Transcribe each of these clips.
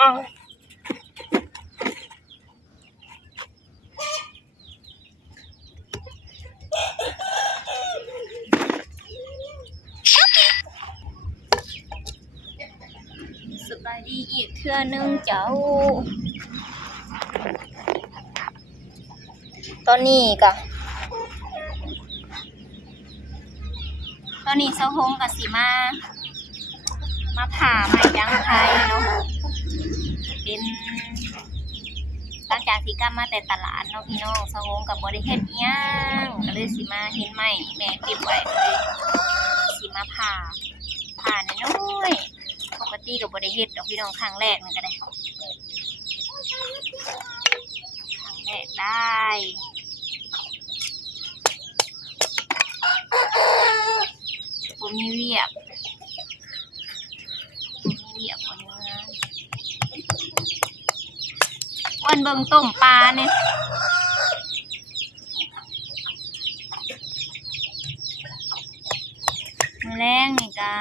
เอาสบายดีอีกเทื่อนึงเจ้าตอนนี้เซาฮงกับสีมาผ่าไม้ยางไทยเนาะเป็นหลังจากที่กลับมาแต่ตลาดเนาะพี่น้องเซาฮงกับบริเฮ็ดย่างก็เลยสิมาเห็นไม้แม่เก็บไว้เลยสิมาผ่าน้อยปกติกับบริเฮ็ดดอกพี่น้องครั้งแรกมันก็ได้ครั้งแรกได้ผมมีเวียกคนเนื้อวันเบิ่งต้มปลาเนี่ยมื้อแรงนี่กะ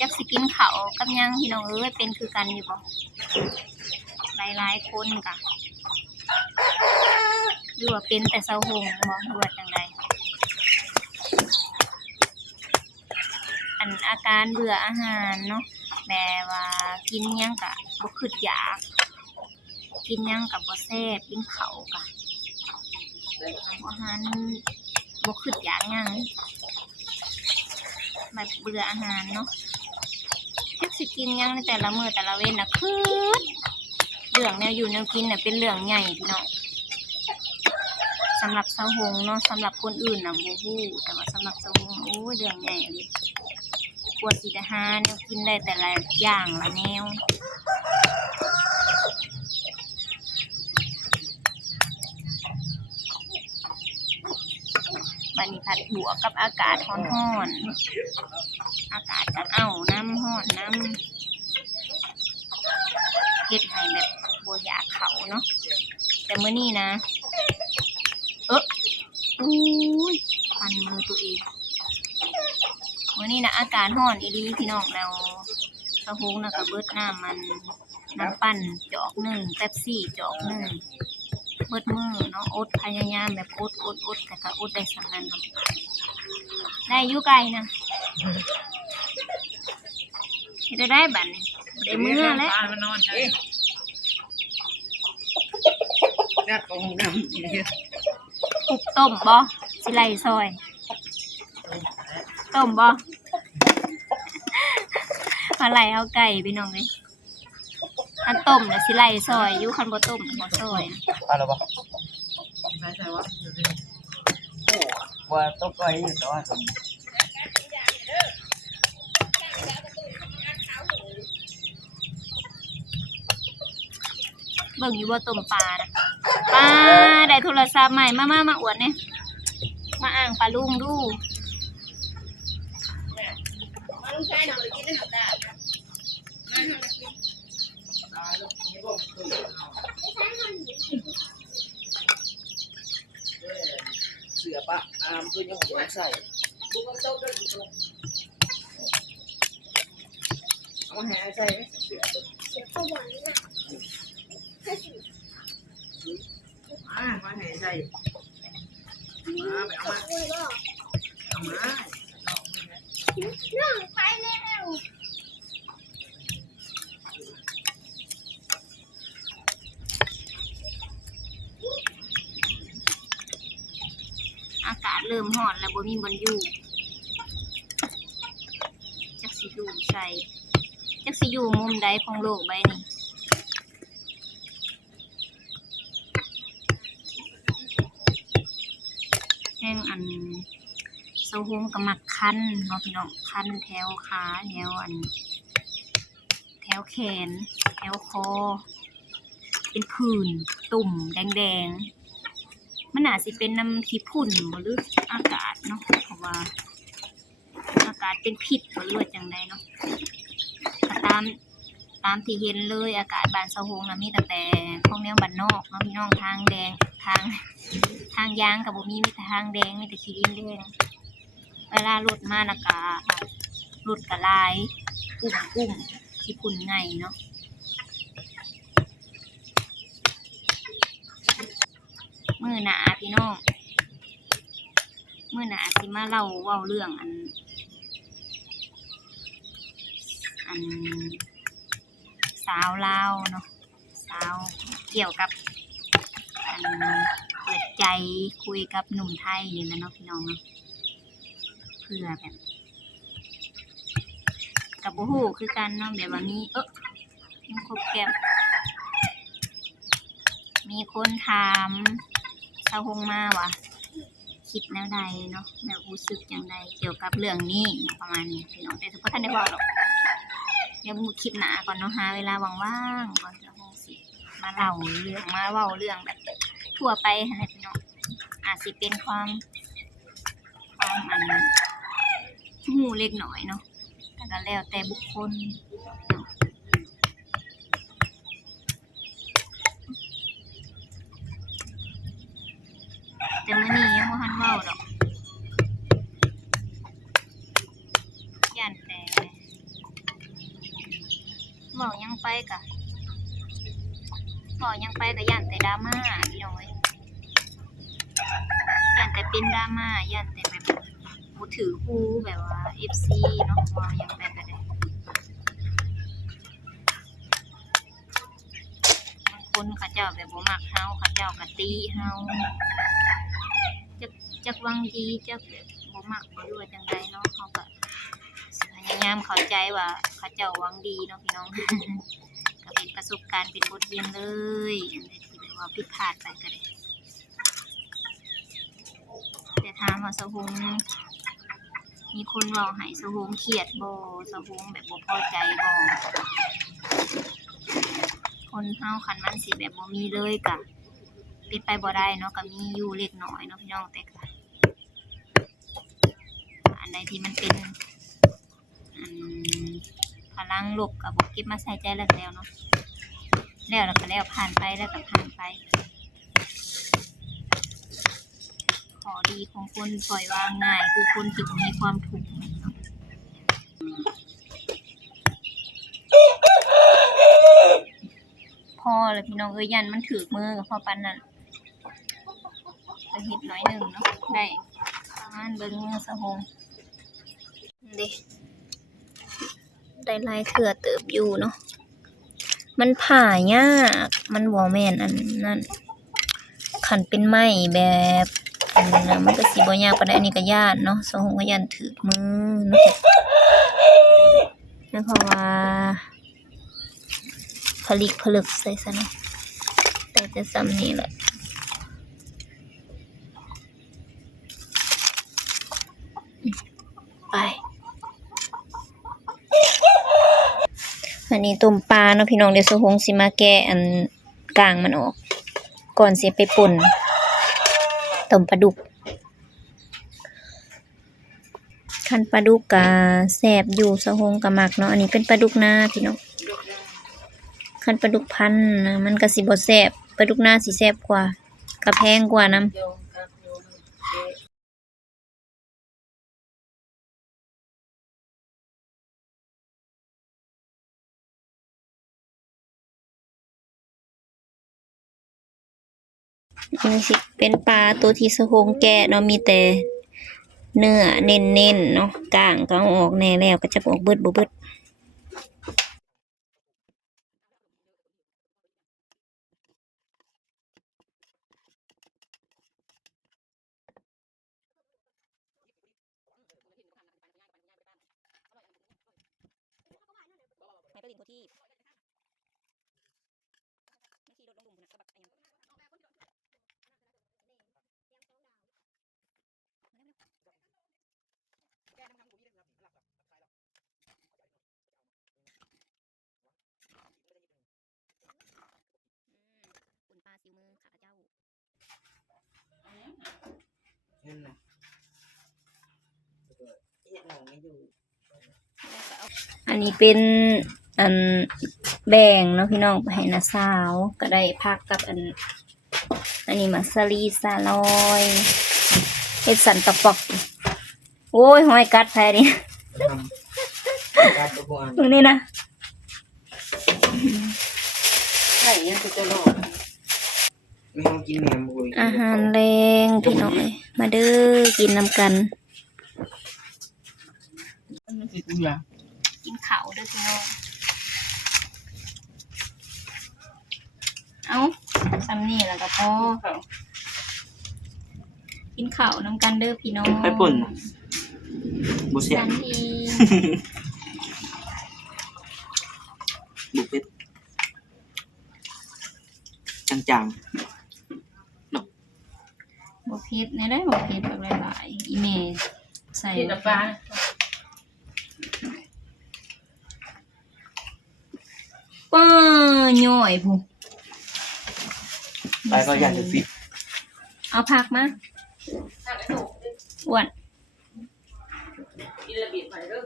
จักสิกินข้าวกับยังพี่น้องเอ้ยเป็นคือกันอยู่บ่หลายคนกะหรือว่าเป็นแต่เซาหงบ่หรือว่าจังไดอาการเบื่ออาหารเนาะแม่ว่ากินยังกะบ่คึดอยากกินยังกับบ่แซ่บกินข้าวกะอาหารบ่คึดอยากยังแบบเบื่ออาหารเนาะจักสิกินยังในแต่ละมื้อแต่ละเว้นน่ะคือเรื่องแนวอยู่แนวกินน่ะเป็นเรื่องใหญ่พี่น้องสำหรับเซาหงเนาะสำหรับคนอื่นน่ะบ่ฮู้แต่ว่าสำหรับเซาหงโอ้ยเรื่องใหญ่เลยปวดสิทหารเนี่ยกินได้แต่ละอย่างละแนวบัดนี้ผัดบวกกับอากาศร้อนๆอากาศก็น้ำร้อนน้ำเฮ็ดให้แบบบ่อยากเข้าเนาะแต่มื้อนี้นะอุ้ยพันมือตัวเองมื้อนี้นะอากาศร้อนอีหลีพี่น้องแล้วเซาฮงน่ะก็เบิดน้ำปั่นจอกหนึ่งเป๊ปซี่จอกหนึ่งเบิดมือเนาะอดพยายามแบบอดแต่ก็อดได้สำนั้นเนาะได้อยู่ไกลนะเฮ็ดได้บัดนี้ได้มื้อแล้วมันนอนใช่นัดของน้ำปุบต้มบ่สิไล่ซอยต้มบ่มาไล่เอาไก่พี่น้องเลยอันต้มน่ะสิไล่ซอยอยู่คันบ่ต้มบ่ซอยอะไรบ่ใช่ว่าว่าตกไก่อยู่แต่ว่าเบิ่งอยู่ว่าต้มปลานะปลาได้โทรศัพท์ใหม่มาอวดเนี่ยมาอ่างปลาลุงดูลุงชายหน่อยกินได้หน่อยเสือปะตัวยังหัวใส่เอามาแห่ใส่ไหมเสือตัวมาแห่ใส่มาไปเอามาน้องไปแล้วอากาศเริ่มร้อนแล้วบ่มีบนอยู่จักสิอยู่ใส่จักสิอยู่มุมใดของโลกใบนี้แห้งอันเซาฮงกับมักคันเนาะพี่น้องคันแถวขาแถวแถวแขนแถวคอเป็นผื่นตุ่มแดงมันอาจสิเป็นน้ำขี้ฝุ่นหรืออากาศเนาะเพราะว่าอากาศเป็นพิษหรือจังใดเนาะตามที่เห็นเลยอากาศบ้านเซาฮงนะมีแต่ของแนวบ้านนอกเนาะพี่น้องทางแดงทางยางกับบ่มีแต่ทางแดงมีแต่ขี้ดินแดงเวลารถมานะกะรถกะลายกุ้ม ขี้ฝุ่นไงเนาะมื้อหน้าพี่น้องมื้อหน้าสิมาเล่าเว้าเรื่องอันสาวลาวเนาะสาวเกี่ยวกับอันเปิดใจคุยกับหนุ่มไทยนี่แหละเนาะพี่น้องเนาะเพื่อแบบกับบ่ฮู้คือกันเนาะแบบว่ามียังครบแก้มมีคนถามสาวฮงมาว่าคิดแนวใดเนาะแบบรู้สึกจังใดเกี่ยวกับเรื่องนี้ประมาณนี้พี่น้องแต่ทุกท่านได้บอกหรอกเดี๋ยวคลิปหน้าก่อนเนาะหาเวลาว่างๆก่อนจะคงสิมาเล่าเรื่องมาเว้าเรื่องแบบทั่วไปให้พี่น้องอาจสิเป็นความหูเล็กหน่อยเนาะแต่ก็แล้วแต่บุคคลแต่มื้อนี้ยังบ่ทันเว้าดอกย่านแต่เว้ายังไปกะย่านแต่ดราม่าพี่น้องเอ้ยย่านแต่เป็นดราม่าย่านแต่แบบบ่ถือฮู้แบบว่า FC เนาะว่าหยังไปก็ได้บางคนเขาเจ้าแบบบ่มักเฮาเขาเจ้าก็ตีเฮาจักหวังดีจักแบบบ่มักบ่รู้ว่าจังไดเนาะเฮาก็สิพยายามเข้าใจว่าเขาเจ้าหวังดีเนาะพี่น้อง ก็เป็นประสบการณ์เป็นบทเรียนเลยอันใดที่แบบว่าผิดพลาดไปก็ได้แต่ถามว่าสะฮงมีคนเว้าให้สะฮงเครียดบ่สะฮงแบบบ่พอใจบ่คนเฮาคันมันสิแบบบ่มีเลยก็เป็นไปบ่ได้เนาะก็มีอยู่เล็กน้อยเนาะพี่น้องแต่ก็อันใดที่มันเป็นพลังลบก็บ่เก็บมาใส่ใจแล้วเนาะแล้วก็แล้วผ่านไปแล้วก็ผ่านไปขอดีของคนปล่อยวางง่ายคือคนที่มีความทุกข์พอแล้วพี่น้องยันมันถือมือกับพอปันนั่นก็เฮ็ดน้อยหนึ่งเนาะได้ประมาณเบิ่งมือสะฮงเด้ได้ลายเถื่อเติบอยู่เนาะมันผ่ายากมันบ่แม่นอันนั้นขันเป็นไม้แบบอันนั้นมันก็สิบ่ยากปานใดอันนี้ก็ย่านเนาะสะฮงก็ย่านถือมือเนาะแล้วเพราะว่าผลิกผลึกใส่ซะเนาะแต่จะซ้ำนี่แหละไปอันนี้ต้มปลาเนาะพี่น้องเดี๋ยวสะฮงสิมาแกะอันกลางมันออกก่อนสิไปป่นต้มปลาดุกคันปลาดุกก็แซ่บอยู่สะฮงก็มักเนาะอันนี้เป็นปลาดุกนาพี่น้องคันปลาดุกพันธุ์นะมันก็สิบ่แซ่บปลาดุกนาสิแซ่บกว่าก็แพงกว่านำนี่สิเป็นปลาตัวที่สะฮงแกะเนาะมีแต่เนื้อเน้นๆเนาะกลางก็เอาออกแน่แล้วก็จะออกเบิดบ่เบิดคุณป้าซิวมือข้าพเจ้าอันนี้เป็นอันแบ่งเนาะพี่น้องไปให้น้าสาวก็ได้พักกับอันนี้มาสลีซาลอยเฮ็ดสันตะปอกโอ้ยหอยกัดแพ้นี่ตรงนี้นะ ใช่ยังจะรอดไม่ต้องกินแหนมบุย อาหารแรงพี่น้อยมาเด้อกินนำกัน มันติดอยู่อ่ะ กินข้าวเด้อพี่น้องเอาซ้ำนี่แล้วก็พอกินข้าวนำกันเด้อพี่น้อง ไปป่นบุเสีย สันดี บุเป็ดจาง บกเผ็ดในได้บกเผ็ดแบบหลายๆอีเมลใส่ เห็ดปลา ป้าย่อยผู้ ๆไปก็อยากจะฟิต เอาผักมา ถ้าไอ้หนู อ้วน กินระเบียบใหม่เด้อ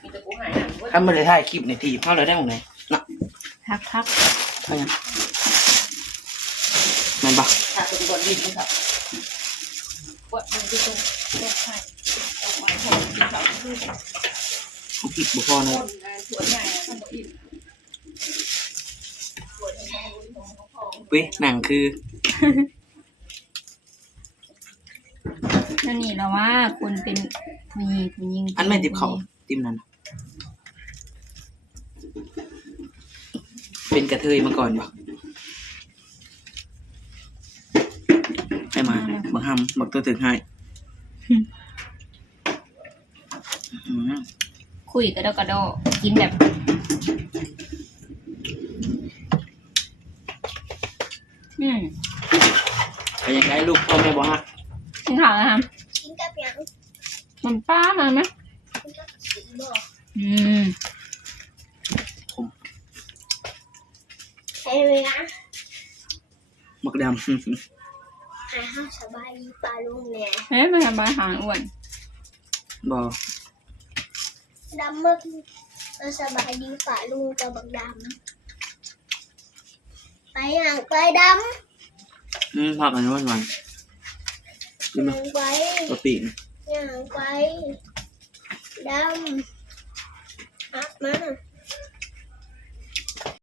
กินตะปูหายหนังเว้ย ถ้ามันเลยถ่ายคลิปในทีเข้าเลยได้หมดเลยนะ ผัก เท่ายังมันปะ ถ้าเป็นบนดินนะครับบดมันจะต้องต้องใช่ต้องหมายของกินเขาคือ เขาคลิปบุพอ ค นะ นสวนใหญ่นะท่านบอกอิ่มสวนใหญ่ของ เว้ยหนังคือ นั่นนี่แล้วว่าคนเป็นผู้หญิง อันไม่ติบเขาติมนั่นเป็นกระเทยมาก่อนปะให้มาบักฮัมบักตัวถึงให้อืม คุยกระดอกกระโดอกินแบบ ไปยังไงลูกพ่อแม่บอกฮะ กินข้าวนะครับ กินกับหยัง มันป้ามาไหม กินกับสีบอก อืม ใช่ไหมนะ บักด หายห้าสบายดีปลาลุงเนี่ย เฮ้ยมาทำอาหารอ้วน ำบอก ดำมึกเราสบายดีปลาลุงกับบักดำไปห่างไปด ผักอันนี้หวาน ำ กินไหม ห่างไป กะปิ ห่างไปดำหักมา